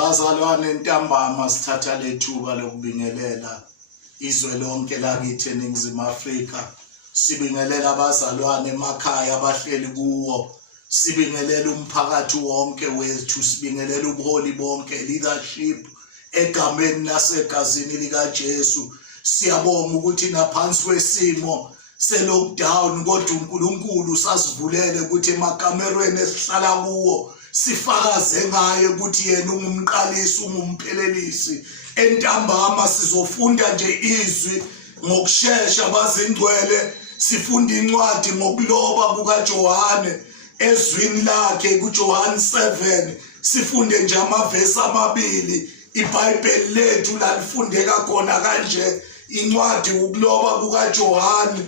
Bazalwane ntambama sithatha lethuba lokubingelela izwe lonke lakithi eNingizimu Afrika. Sibingelela abazalwane emakhaya abahleli kuwo. Sibingelela umphakathi wonke wethu, sibingelela ubuholi bonke, leadership egameni lasegazini lika Jesu. Siyabonga ukuthi naphansi kwesimo se-lockdown kodwa uNkulunkulu sasivulele ukuthi emakamerweni esihlala kuwo sifakaze ngaye ukuthi yena ungumqalisi ungumphelelisi. Entambama sizofunda nje izwi ngokusheshsha bazingcwele, sifunda incwadi ngokuloba kukaJohane ezwini lakhe kuJohane 7. Sifunde nje amavesi amabili. IBhayibheli lethu lalifundeka khona kanje, incwadi ukuloba kukaJohane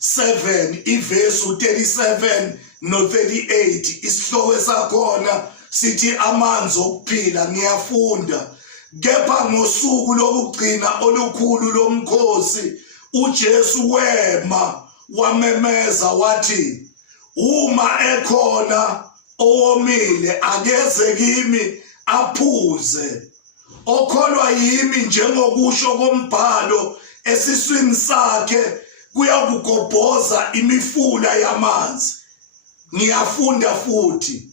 7 ivesi 37 no 38. Isihloko sakhona sithi amanzi okuphila. Ngiyafunda: kepha ngosuku lokugcina olukhulu lomkhosi uJesu wema wamemeza wathi, uma ekhona owomile akeze kimi aphuze. Okholwa yimi njengokusho kombhalo, esiswini sakhe kuyakugobhoza imifula yamanzi. Ngiyafunda futhi: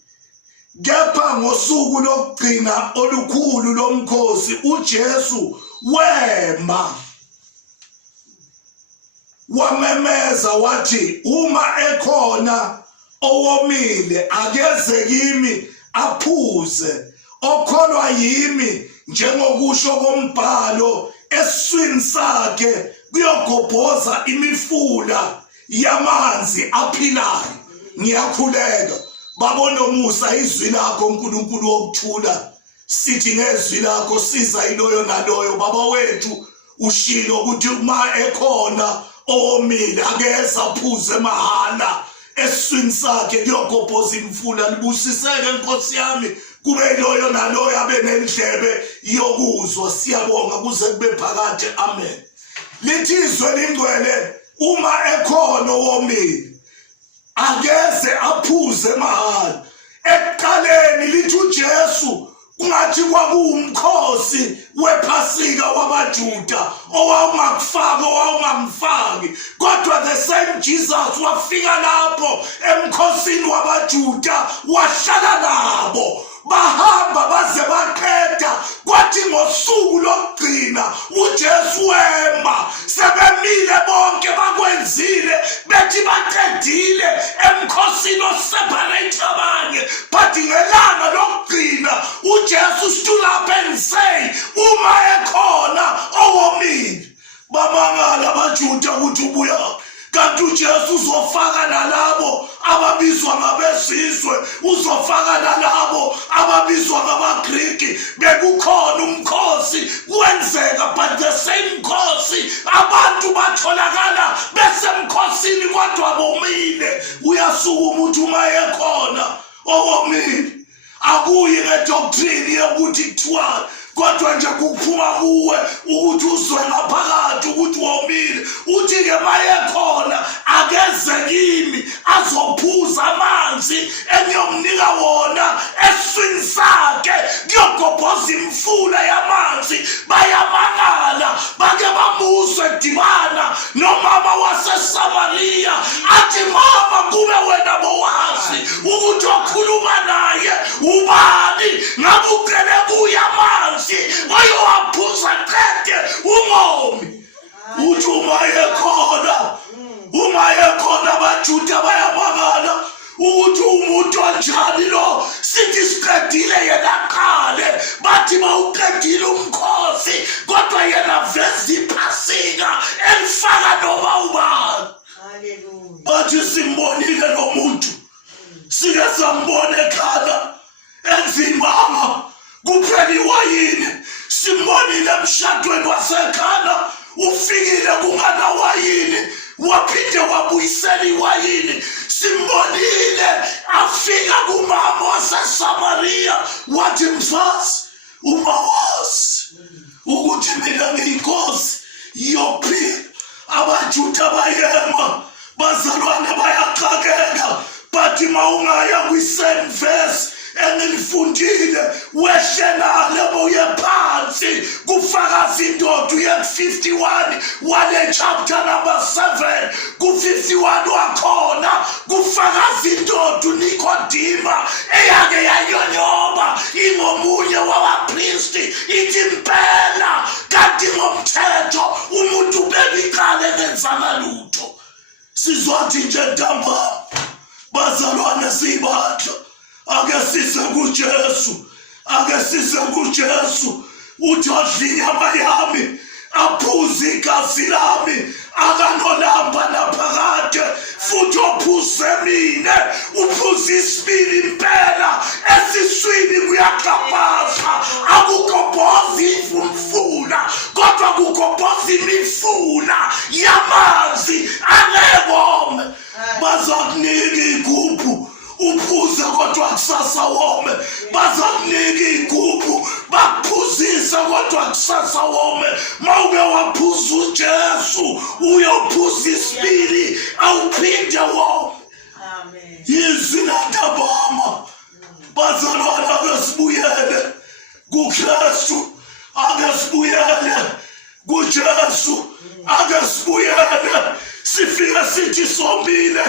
kepha ngosuku lokugcina olukhulu lomkhosi uJesu wema wamemeza wathi, uma ekhona owomile akeze kimi aphuze. Okholwa yimi njengokusho kombhalo, esiswini sakhe kuyogobhoza imifula yamanzi aphilayo. Ngiyakhuleka babona umusa izwi lakho uNkulunkulu wokuthula. Sithi ngezwi lakho siza iloyo naloyo. Baba wethu ushilo ukuthi uma ekhona owomile akeza aphuze mahala, esiswini sakhe kuyogobhoza imifula. Libusiseke Nkosi yami, kube loyo naloyo abenendlebe yokuzwa. Siyabonga kuze kube phakade. Amen. Lithi izwe lingcwele, uma ekhona owomile akeze aphuze mahala. Ekuqaleni lithi uJesu kungathi kwakuwumkhosi wephasika wabaJuda owawungakufaka owawungamfaki, kodwa the same Jesus wafika lapho emkhosini wabaJuda wahlala nabo, bahamba baze baqeda. Kwathi ngosuku lokugcina uJesu wema, sebemile bonke bakwenzile bethi baqedile emkhosini oseparate abanye. But ngelanga lokugcina uJesu stood up and say, uma ekhona owomile. Bamangala abaJuda ukuthi ubuya, kanti uJesu uzofaka nalabo ababizwa ngabesizwe, uzofaka nalabo ababizwa ngabaGriki. Bekukhona umkhosi wenzeka, but the same Nkosi abantu batholakala besemkhosini kodwa bomile. Uyasukuma ukuthi uma ekhona owomile. Akuyi ngedoctrine yokuthi kuthiwa, kodwa nje kuphuma kuwe ukuthi uzwe ngaphakathi ukuthi womile. Uthi-ke mayekhona akeze kimi azophuza amanzi engiyomnika wona, esiswini sakhe kuyogobhoza imifula yamanzi. Bayamangala, bake bamuzwe dibana nomama waseSamariya athi, mama, kube wena bowazi ukuthi okhuluma naye ubani, ngabe ucele kuya amanzi wayowaphuza qede ungomi. Uthi uma ekhona abaJuda bayamangala ukuthi umuntu onjani lo. Sithi siqedile yena qale, bathi bawuqedile umkhosi kodwa yena veza iphasika elifaka noma ubani. Haleluya. Bathi simbonile lo muntu, sike sambona ekhala enzimama kuphela iwayini. Simbonile emshadweni wasekhana, ufikile kungana wayini, waphinde wabuyisela iwayini. Simbonile afika kumama waseSamariya wathi, mfazi, uma wazi ukuthi mina ngiyinkosi yokuphila. AbaJuda bayema, bazalwane bayaxakeka, but ma ungaya kwi-same verse engilifundile wehlenale boye phansi kufakazi indoda uye ku-51 wale chapter number 7 ku-51 wakhona kufakazi indoda uNikodima eyake yanyonyoba ingomunye wabapristi ithi impela kanti ngomthetho umuntu ubebikale ngenzanga lutho. Sizwathi nje ntambama bazalwane sibandla ake size kuJesu, ake size kuJesu. Uthi adla inyama yami aphuze igazi lami akanolamba naphakade futhi ophuze mina uphuze isibili impela esiswini kuyaxhaphaza akukobhozi imfula kodwa kukobhozi imifula yamanzi angekome bazakunika igubhu uphuze kodwa kusasa wome bazakunika igubhu bakuphuzise kodwa kusasa wome mawuke waphuza uJesu uyophuza isibili awuphinde wome. Amen. Yizwi lantambama bazalwane ake sibuyele kuKristu, ake sibuyele kuJesu, ake sibuyele sifike sithi sombile,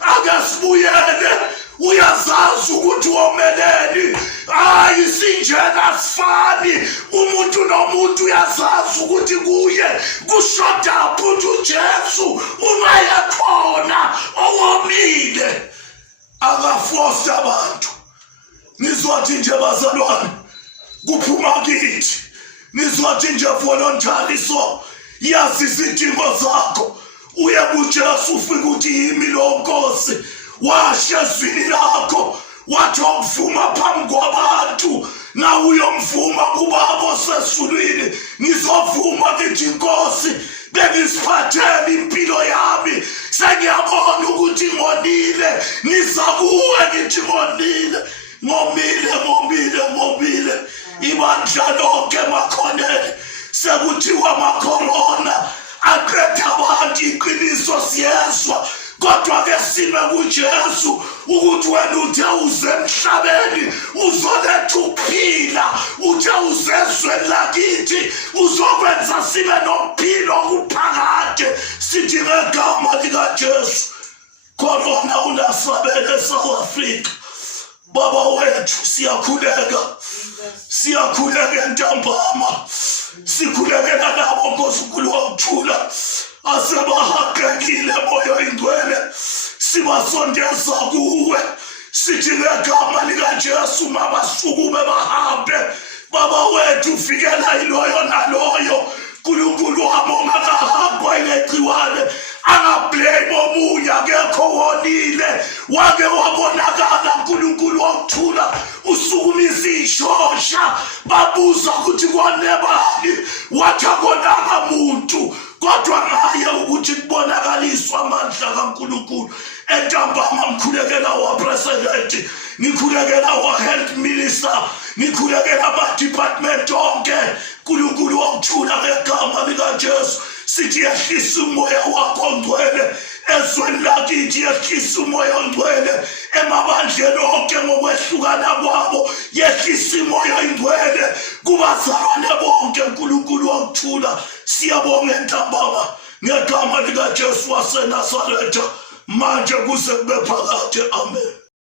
ake sibuyele. Uyazazi ukuthi womeleni hayi sinjena sifani umuntu nomuntu uyazazi ukuthi kuye kushoda phuthu uJesu uma yakhona owomile akaforce abantu. Nizwathi nje bazalwane kuphuma kithi, nizwathi nje voluntary so yazi izidingo zakho uye kuJesu ufike uthi yimi lo Nkosi washa ezwini lakho wathi ukuvuma phambi kwabantu na uyomvuma kubaba osezulwini. Ngizovuma ngithi Nkosi bengisiphathele impilo yami sengiyabona ukuthi ngonile ngiza kuwe ngithi ngonile ngomile ibandla lonke emakhoneni sekuthiwa amacorona aqeda abantu iqiniso siyezwa kodwa ke sime kuJesu ukuthi wena uthe uze emhlabeni uzoletha ukuphila, uthe uze ezweni lakithi uzokwenza sibe nokuphila okuphakade. Sithi ngegama likaJesu corona unasabele South Africa. Baba wethu siyakhuleka ntambama, sikhulekela nabo Nkosikazi wakuthula asebahaqekile moyo ingcwele sibasondeza kuwe. Sithi ngegama likaJesu mabasukume bahambe. Baba wethu ufikela iloyo naloyo Nkulunkulu wami ongakahambwa ilegciwane angablame omunye akekho wonile wake wabonakala Nkulunkulu wokuthula usukumisa ishosha babuza ukuthi kwanebani wathi akonanga muntu kodwa ngaye ukuthi kubonakaliswa amandla kaNkulunkulu. Entambama ngikhulekela wapresident, ngikhulekela wa-health minister, ngikhulekela ama-department onke Nkulunkulu wokuthula ngegama likaJesu. Sithi yehlisa umoya wakho ongcwele ezweni lakithi, yehlisa umoya ongcwele emabandleni onke ngokwehlukana kwabo, yehlisa umoya ongcwele kubazalwane bonke Nkulunkulu wokuthula. Siyabonga entambama ngegama likaJesu waseNazaretha manje kuze kube phakade. Amen.